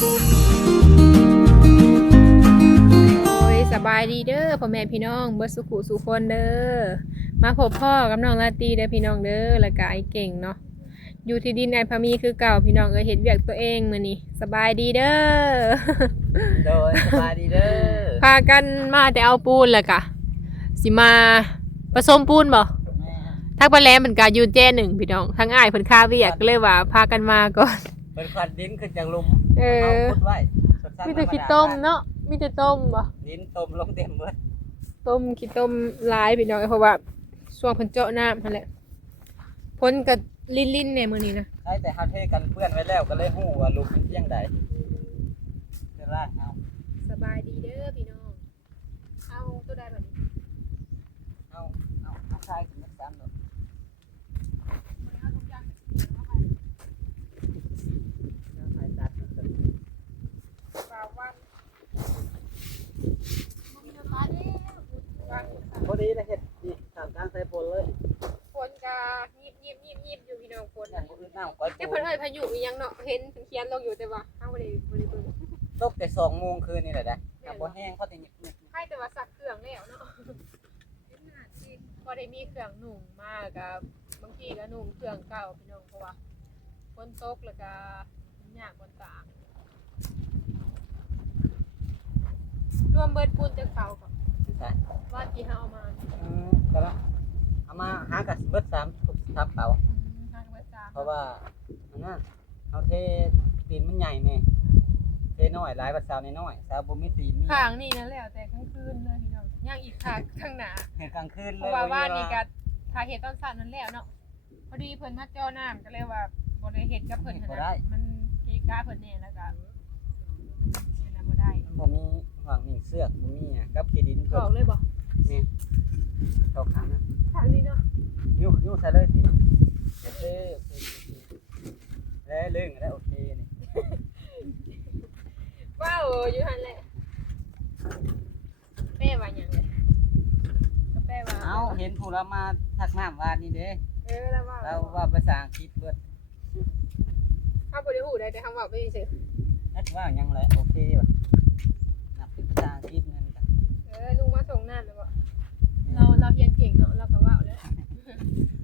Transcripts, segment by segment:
โอ้ยสบายดีเด้อพ่อแม่พี่น้องเบิดสุขุสุคนเด้อมาพบพ่อกับน้องลาตรีเด้อพี่น้องเด้อแล้วก็ไอ้เก่งเนาะอยู่ที่ดินไอพามีคือเก่าพี่น้องเฮ็ดเวียกตัวเองมื้อนี้สบายดีเด้อ โดยสบายดีเด้อ พากันมาแต่เอาปูนแล้วกะสิมาผสมปูนบ่ แม่ ทักไปแล้วมันก็อยู่แจ้หนึ่งพี่น้องทั้งอ้ายเพิ่นค่าเวียกก็เลยว่าพากันมาก่อน เป็นควันดินขึ้นจากหลุม เออ าขุดไว้สดๆ มีแต่ขี้ต้มเนาะมีแต่ต้มบ่ ดินต้มลงเต็มเบิด ต้มขี้ต้มหลายพี่น้องเพราะว่าช่วงเพิ่นเจาะน้ำนั่นแหละพ้นก็ลิ้นๆเนี่ยมื้อนี้นะ ใช่แต่เฮาเทกันเพื่อนไว้แล้วก็เลยฮู้ว่าหลุมเป็นเพียงใดเดี๋ยวล่างเอา สบายดีเด้อพี่น้องเอาตัวใดบัดนี้ เอาคายขึ้นมา3ดอกเอาคายตัดมันขึ้น ปลาวันวัน พอดีนะเฮ็ดนี่ตามการใส่ปนเลย ฝนก็ยิบอยู่พี่น้องฝน อย่างบ่อื่นน้ำก้อย เจ้า ปู เพิ่นเอ้ยพายุอีหยังเนาะเห็นเพิ่นเขียนลงอยู่แต่ว่าเฮาบ่ได้เบิ่ง ตกแต่2โมงคืนนี่แหละถ้าบ่แห้งเขาจะหยิบ ให้แต่ว่าสักเครื่องแล้วเนาะพอได้มีเครื่องนุ่งมากับบางทีก็นุ่งเครื่องเก่าพี่น้องเพราะว่าฝนตกแล้วก็ยากบนตากรวมเบิดปูนจากเก่าก่อน สิใส่ ว่าที่เฮาเอามา ก็แล้วเอามาหากับเบิด3เตา ทางเบิด3 เพราะว่าอันนั้นเอาเทตีนมันใหญ่แน่เทน้อยหลายบัดสาวน้อยสาวบ่มีตีน ข้างนี่นั่นแหละแต่กลางคืนเลยพี่น้องย่างอีกข้างข้างหน้า เฮ็ดกลางคืน เพ เลย ราะว่าว่านนี่ก็ถ้าเฮ็ดตอนเช้านั่นแหละเนาะพอดีเพิ่นมาจ่อน้ำก็เลยว่าบ่ได้เฮ็ดกับเพิ่นหั้นนะมันเกะกะเพิ่นแน่แล้วก็เฮ็ดแล้วบ่ได้ มันบ่มีหวังนี่เสือกบ่มีอ่ะกับขี้ดิน บ เพิ่ อน กเลยบ่ นี่เข้าข้างนะ ทางนี้เนาะ ยู่ใส่เลยตีนโอเคแล้วลึงแล้วโอเคนี่ ว้าวอยู่หั่นแหละแป้ว่าหยังเลยก็แป้ว่า เอ้าเห็นผู้เรามาทักน้ำวานนี่เด้ แล้วว่า เราว่าภาษาอังกฤษเบิด เฮาบ่ได้ฮู้ได้แต่เฮาเว้าไปซื่อ นักว่าหยังแหละโอเคว่ะนับเป็นภาษาอังกฤษนั่นกัน ลุงมาส่งน้ำแล้วบ่เราเรียนเก่งเนาะเราก็เว้าแล้ว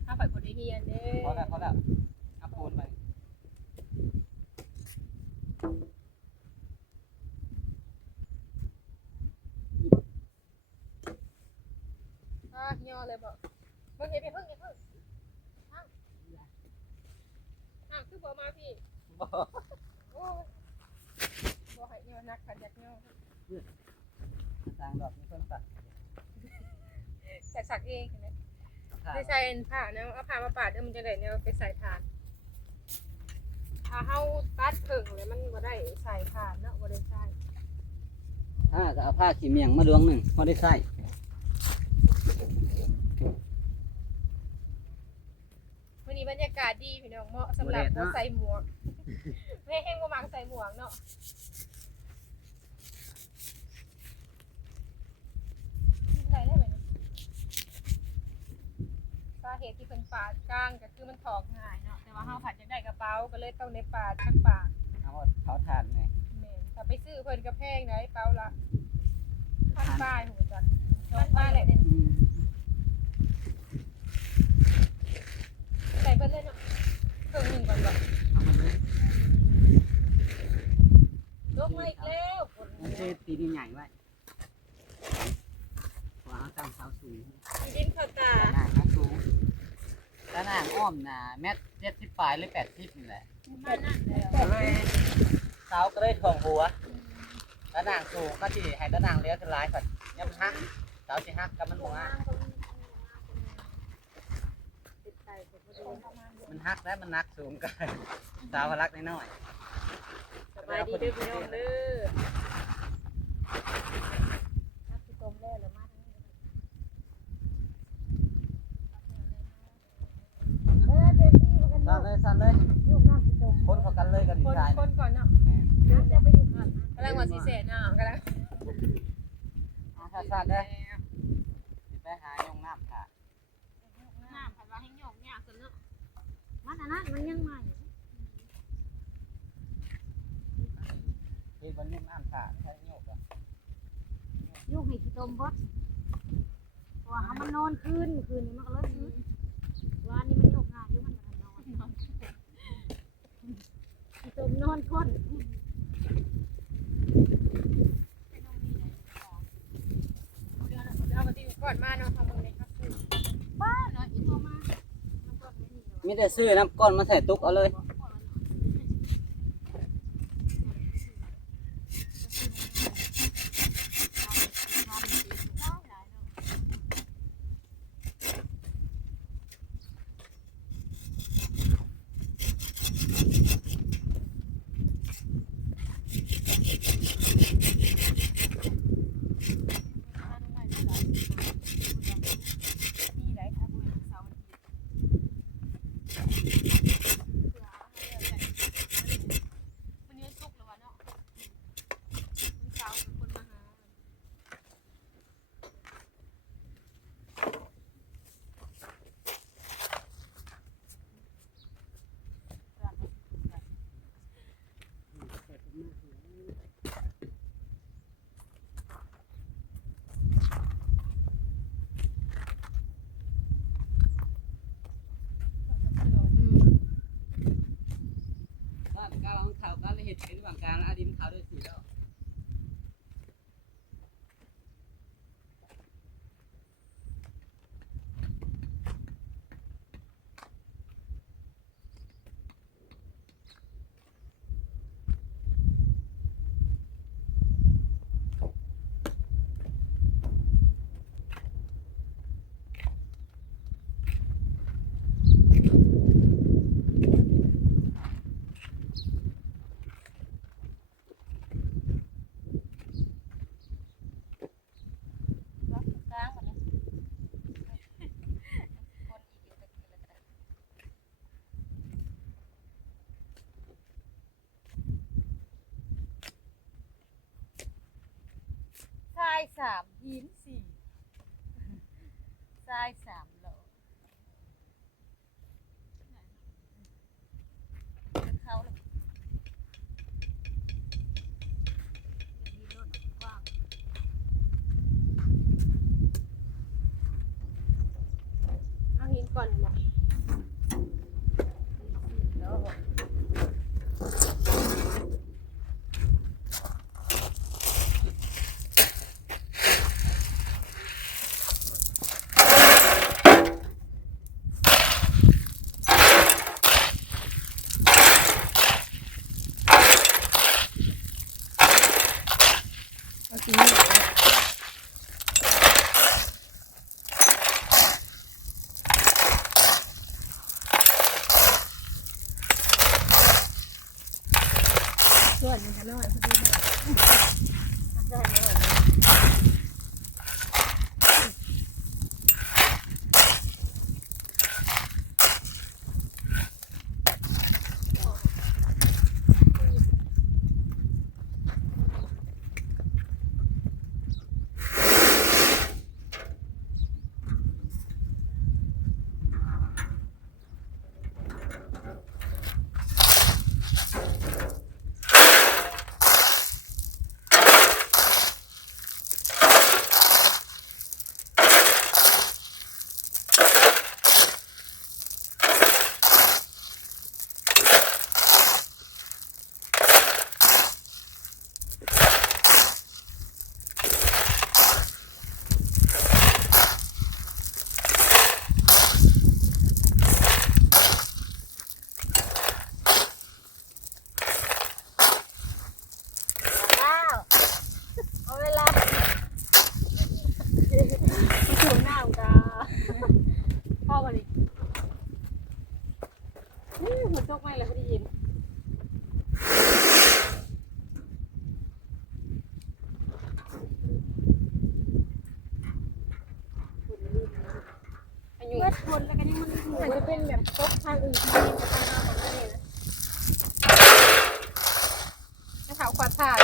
ถ้าไปบ่ได้เรียนเด้ พอแล้วเอาปูนไป ย่อเลยบ่เบิ่งเฮ็ดเพิ่งอ้าวคือบ่มาพี่ บ่ โอ้ยบ่ให้ย่อนักขันอยากย่อ ต่างดอกมีคนตัด แต่สักเองเห็นไหม ผ้า ไม่ใช่ผ้าเนาะเอาผ้ามาปาดเด้อมันจะได้เนี่ยไปใส่ทานถ้าเฮาตัดเพิ่งเลยมันบ่ได้ใส่ทานเนาะบ่ได้ใส่ ผ้าก็เอาผ้าขี้เมียงมาดวงหนึ่งพอได้ใส่ วันนี้บรรยากาศดีพี่น้องเหมาะสำหรับคนใส่หมวกแม่แห้งบ่มักใส่หมวกเนาะได้ไหมสาเหตุที่เพิ่นปาดกลางก็คือมันถอกง่ายเนาะแต่ว่าเฮาผัดจะได้กระเป๋าก็เลยต้องได้ปาดทั้งปาก เอาเขาทานไง แม่นถ้าไปซื้อเพิ่นก็แพงได้เป๋าละ1,000 บาทหูจัก1,000 บาทแหละเด่นใส่เพิ่นเลยเนาะเครื่องหนึงก่อนบ่ เอามาเลย ลกมาอีกแล้วฝน มันเทตีนใหญ่ไว้ขวาตั้งเท้าสูง ดินเข้าตา หน้าเท้าสูงด้านหน้าอ้อมน่ะเม็ด70ปลายหรือ80นี่แหละ มานั่นแล้ว ก็เลยเท้าก็เลยถ่วงหัวด้านหน้าสูงก็ที่ให้ด้านหน้าเลี้ยวขึ้นหลายก่อนย่ำฮักเท้าสิฮักกับมันบ่งามันฮักแล้วมันนักสูงกันสาวรักน้อยๆ สบายดีเด้อพี่น้องเด้อนักสิต้มแล้วแล้วมาทางนี้เต็มที่กัน สั่นเลย ยุบน้ำสิต้ม คนพอกันเลยกันดี คน ใจ คนก่อนเนาะ แม่ น้ำจะไปอยู่ก่อนกำลังว่าสิเสร็จเนาะกำลัง สั่นเลยสิไปหายงน้ำค่ะ น้ำผัดว่าให้หยอกเนี่ยสนุกมันอันนั้นมันยังใหม่ กินบนยุ่งน้ำขาดใช่โยกอ่ะ ยุกให้ขี้ต้มบดเพราะว่าเขามันนอนคืนนี้มันก็เลยซื้อว่านี่มันโยกงานอยู่มันก็นอนขี้ต้มนอนก้น เอาปฏิก่อนมาเนาะทำมึงเลยครับ บ้าเนาะอีโมมามันก็ไม่มี มีแต่ซื้อน้ำก้อนมาใส่ตุ๊กเอาเลย ก้าวขาวก้าวเห็ดเป็นบางการแล้วดินขาวด้วยสีแล้วทราย3หิน4ทราย3โลเขาเลยกว้าง เอาหินก่อนบ่ เอาสินี่ส่วนมันจะไม่ไหวพอดีเลย ได้เลยเอาเวลาถูกหน้าจ้าพ่อวันนี้หัวโจกไม่เลยพอดียินอายุเวททนแล้วกันยังมันจะเป็นแบบโต๊ะทางอื่นที่มีกับทางเราของเราเนี่ยนะจะถามขวดถ่าน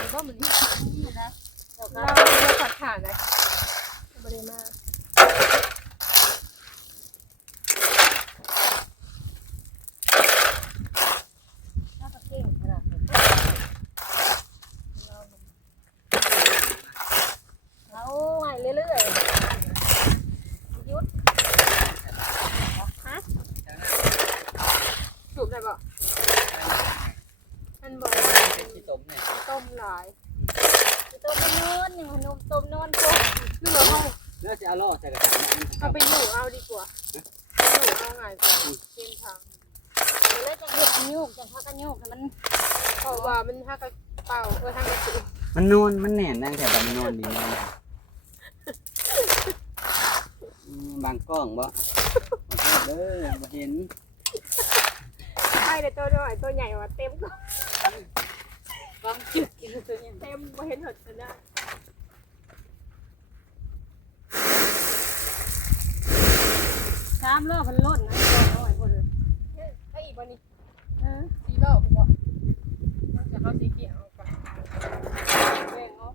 หรือว่ามันนี่นะเราขวดถ่านเลยบริมาน่าจะเก่งขนาดนี้ มหลาย ขี้ต้มมันนอนอย่างนมต้มนอนต้ม นึกว่าเฮา แล้วจะเอาล่อใส่กระถาง เอาไปอยู่เอาดีกว่าอยู่เอาง่ายกว่าเส้นทาง แล้วจะเห็ดโยกจังพักกันโยกให้มัน เพราะว่ามันถ้ากระเป๋าทางกระสุน มันนอนมันแน่นนั่งแถวมันนอนดีนอนบางกล้องบ่เด้อบ่เห็น ไปแต่ตัวน้อยตัวใหญ่ว่าเต็มก็ บางจุดกินตัวนี้ เต็มบ่เห็นหดนะ 3 รอบมันล้นนะน้อยบ่เลย ถ้าอีกบ่นี่สีเหล้าบ่มันจะเข้าสีเขียวก่อน แบ่งเอา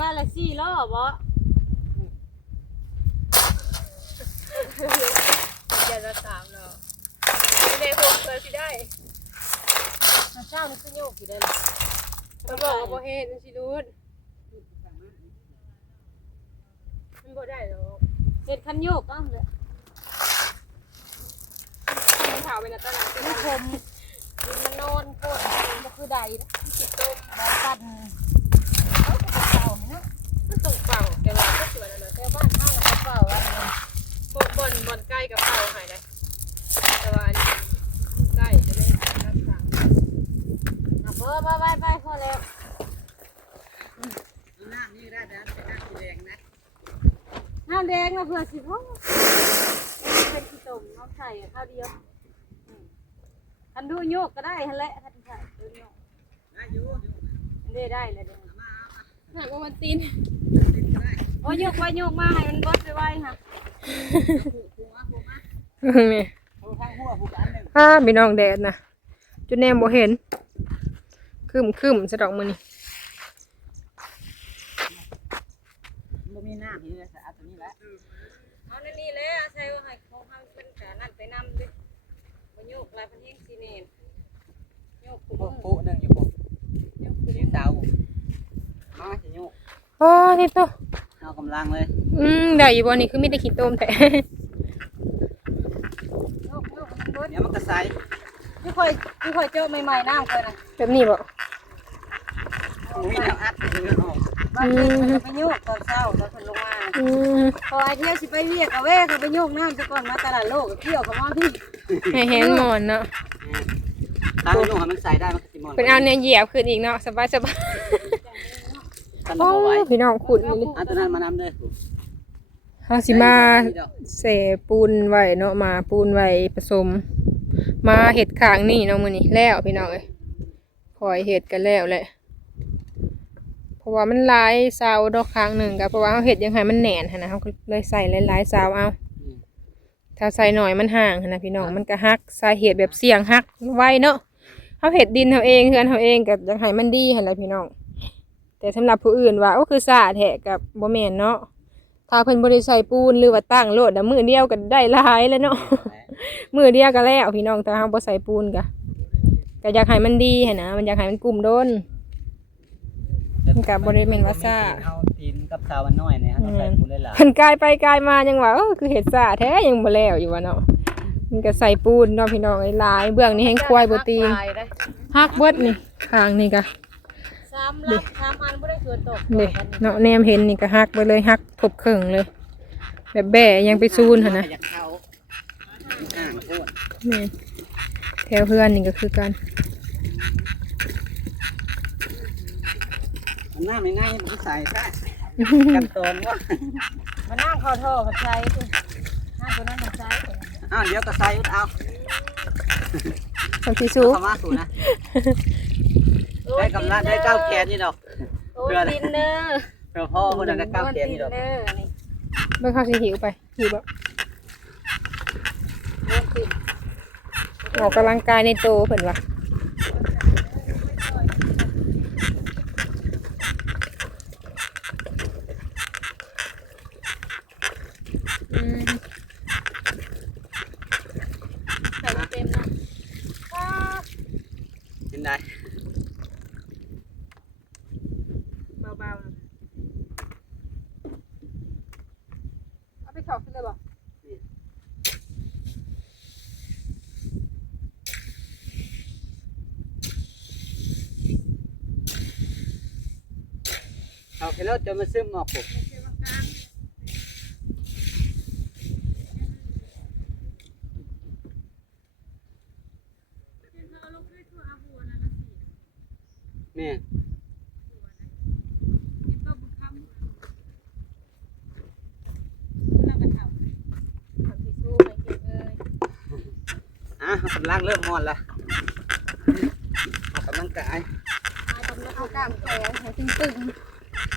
ว่าละ4 รอบบ่ อย่าจะถามเราในหกเลยสิได้ เช้านี่คือโยกอยู่ได้ มันบอกว่าบ่เห็นสิรูดมันบ่ได้หรอก เฮ็ดคันโยกเอ้าเลย มันถาวไปนะตลาด มันคมดินมันนอนโคตรมันบ่คือใดนะ สิต้ม บ่ปั่นเอาก็เป่าให้เนาะ มันตรงเป่าแต่ว่าก็สิว่านั่นน่ะ แต่บ้านเฮาน่ะเขาเป่าว่าบ่อนใกล้กับเป่าหายได้แต่ว่าอันนี้ใกล้จะได้รักษา ไปพอแล้ว น้ำนี่ได้แต่น้ำสีแดงนะ น้ำแดงมาเพื่อสิพ่อเป็นขี้ต้มน้ำใส่ข้าวเดียวคันดูโยกก็ได้หั่นแหละคันใส่ดูโยก ได้อยู่ ได้เลยเด้อ หากว่ามันตีน โอ้ยโยกไปโยกมาให้มันบดไปไว้ค่ะ นี่ ผูทางหัวผูกอันหนึ่ง พี่น้องแดดนะจุดแนมบ่เห็นคึมๆซะดอกมื้อนี้ มันมีน้ำที่จะสะอาดตัวนี้แหละ เอานั่นนี่แหละใส่ว่าให้ของเฮาเป็นกะนั่นไปนำดิบ่โยกลายพันเฮงสิเน่นโยก ผูหนึ่งอยู่ผูสีเสามาสิยุ โอ้นี่ตัว เอากำลังเลย ได้อยู่บ่นี่คือมีแต่ขี้ต้มแต่ โยกมันบด เดี๋ยวมันกระใส ไม่ค่อยเจอใหม่ๆน้ำเคยนะ แบบนี้บ่ มีแนวอัดถึงเงินออก บางทีมันจะไปโยกตอนเช้าตอนคนลงมาพอไอเที่ยวสิไปเวียกกับแว่ก็ไปโยกน้ำซะก่อนมาตลาดโลกเที่ยวเขามาพี่ ให้เห็นหมอนเนาะ ถ้ามันลงให้มันใส่ได้มันก็สิมอน เป็นเอาเนี่ยเหยียบขึ้นอีกเนาะสบาย กัน ๆโอ้ เอาไว้ พี่น้องขุดนี่เลย อันตัวนั้นมานำเลย เฮาสิมาเสปูนไว้เนาะมาปูนไว้ผสม มาเฮ็ดข้างนี่เนาะมื้อนี้แล้วพี่น้องเอ้ยคอยเฮ็ดกันแล้วแหละเพราะว่ามันหลายเสาดอกข้างหนึงก็เพราะว่าเฮาเฮ็ดยังไงมันแหน่นหั่นนะเฮาก็เลยใส่หลายๆเสาเอาถ้าใส่หน่อยมันห่างหั่นนะพี่น้องมันก็ฮักสาเหตุแบบเสี่ยงฮักไว้เนาะเฮาเฮ็ดดินเฮาเองเฮือนเฮาเองก็ยังให้มันดีหั่นแหละพี่น้อง แต่สำหรับผู้อื่นว่าโอ้คือสะแท้กับบ่แม่นเนาะถ้าเพิ่นบ่ได้ใส่ปูนหรือว่าตั้งโลดมื้อเดียวก็ได้หลายแล้วเนาะ มื้อเดียวก็แล้วพี่น้องแต่เฮาบ่ใส่ปูนก็อยากให้มันดีหั่นนะมันอยากให้มันกลุ่มโดน มันก็บ่ได้แม่นว่าซ่า เอาตีนกับสาวมันน้อยเนี่ยเอาใส่ปูนหลาย เพิ่นกายไปกายมายังว่าคือเฮ็ดซ่าแท้ยังบ่แล้วอยู่ว่าเนาะมันก็ใส่ปูนเนาะพี่น้องหลายเบื้องนี้แห้งควายบ่ตีนฮักเบิดนี่ข้างนี่ก็ 3 ลัก 3 อันบ่ได้เกินตก นี่เนาะแนมเห็นนี่ก็ฮักไปเลยฮักทบครึ่งเลย แบบแบ่ยังไปซูนหั่นนะ อยากเข้าอ่างโคตร นี่แถวเพื่อนนี่ก็คือกัน มันน้ำง่ายๆมันใส่ซะกันตอนว่า มานั่งเข้าท่อกับใช้นั่งตัวนั้นกับใช้ อ้าวเดี๋ยวก็ใส่เอา คนที่สู้ เข้ามาสู่นะได้กำลังได้ก้าวแขนนี่ดอก โอ้ดินเนอร์ เพื่อพ่อคนนั้นได้ก้าวแขนนี่ดอก เนอร์นี่ เบิ่งเขาสิหิวไปหิวบ่ออกกำลังกายในโตเพิ่นว่า ชอบขึ้นเลยบ่ เอาไปแล้วจะมาซึมออกปุ๊บแม่ อ่ะกำลังเริ่มมอนละออกกำลังกาย เอากล้ามแขนให้ตึง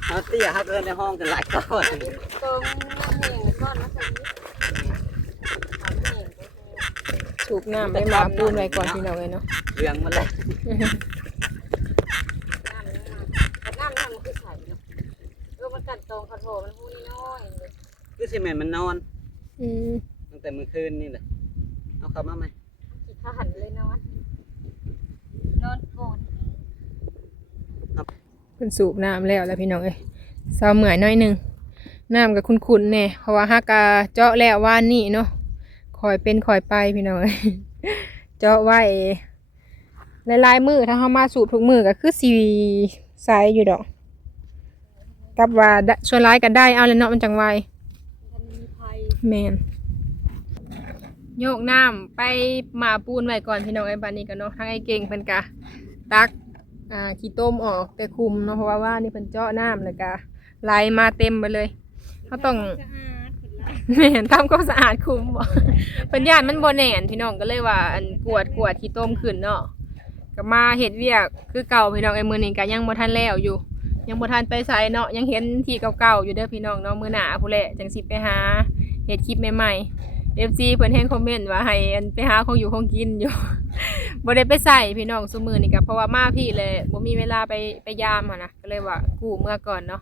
เอาเตี้ยครับเดินในห้องกันหลายก้อน ๆตรงแห้งก้อนนะใส่นี้ทำแห้ง สูบน้ำไปมาปูนไว้ก่อนพี่น้องเลยเนาะ เรื่องมันเลย น้ำมันคือใส่เนาะมันกันตรงคอนโทรมันหูน้อย คือซีเมนต์มันนอน อืม ตั้งแต่มื้อคืนนี่แหละเอาเข้ามาไหม ขีดขาหันเลยนอนโกน เพิ่นสูบน้ำแล้วพี่น้องเอ้ยเศร้าเหมื่อยหน่อยหนึงน้ำก็ขุ่นๆแน่เพราะว่าฮักกะเจาะแล้วว่านนี่เนาะคอยเป็นคอยไปพี่น้องเอ้ย เจาะไว้หลายๆมือถ้าเฮามาสูบทุกมือก็คือสิใสอยู่ดอกกับว่าส่วนร้ายก็ได้เอาแล้วเนาะมันจังไว มันมีภัย แมนโยกน้ำไปหมาปูนไว้ก่อนพี่น้องไอ้บ้านนี้กันเนาะทั้งไอ้เก่งเพิ่นกะตักขี้ต้มออกแต่คุมเนาะเพราะว่านี่เพิ่นเจาะน้ำเลยกะไหลมาเต็มไปเลยเขาต้อง สะอาดขึ้นละ แม่นทำความสะอาดคุมบ่ เพิ่นย่านมันบ่แน่นพี่น้องก็เลยว่าอันกวดขี้ต้มขึ้นเนาะก็มาเฮ็ดเวียกคือเก่าพี่น้องไอ้มื้อนี้ก็ยังบ่ทันแล้วอยู่ ยังบ่ทันไปไสเนาะยังเห็นที่เก่าๆอยู่เด้อพี่น้องเนาะมื้อหน้าผู้นแหละจังสิไปหาเฮ็ดคลิปใหม่ๆ FC เพิ่นแฮงคอมเมนต์ว่าให้อันไปหาของอยู่ของกินอยู่ บ่ได้ไปใส่พี่น้องซุมื้อนี้ก็เพราะว่ามาพี่เลยบ่มีเวลาไปยามหั่นนะก็เลยว่ากู้เมื่อก่อนเนาะ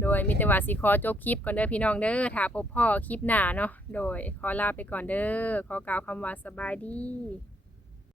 โดยมีแต่ว่าสิขอจบคลิปก่อนเด้อพี่น้องเด้อถ้าพบพ่อคลิปหน้าเนาะโดยขอลาไปก่อนเด้อขอกล่าวคำว่าสบายดี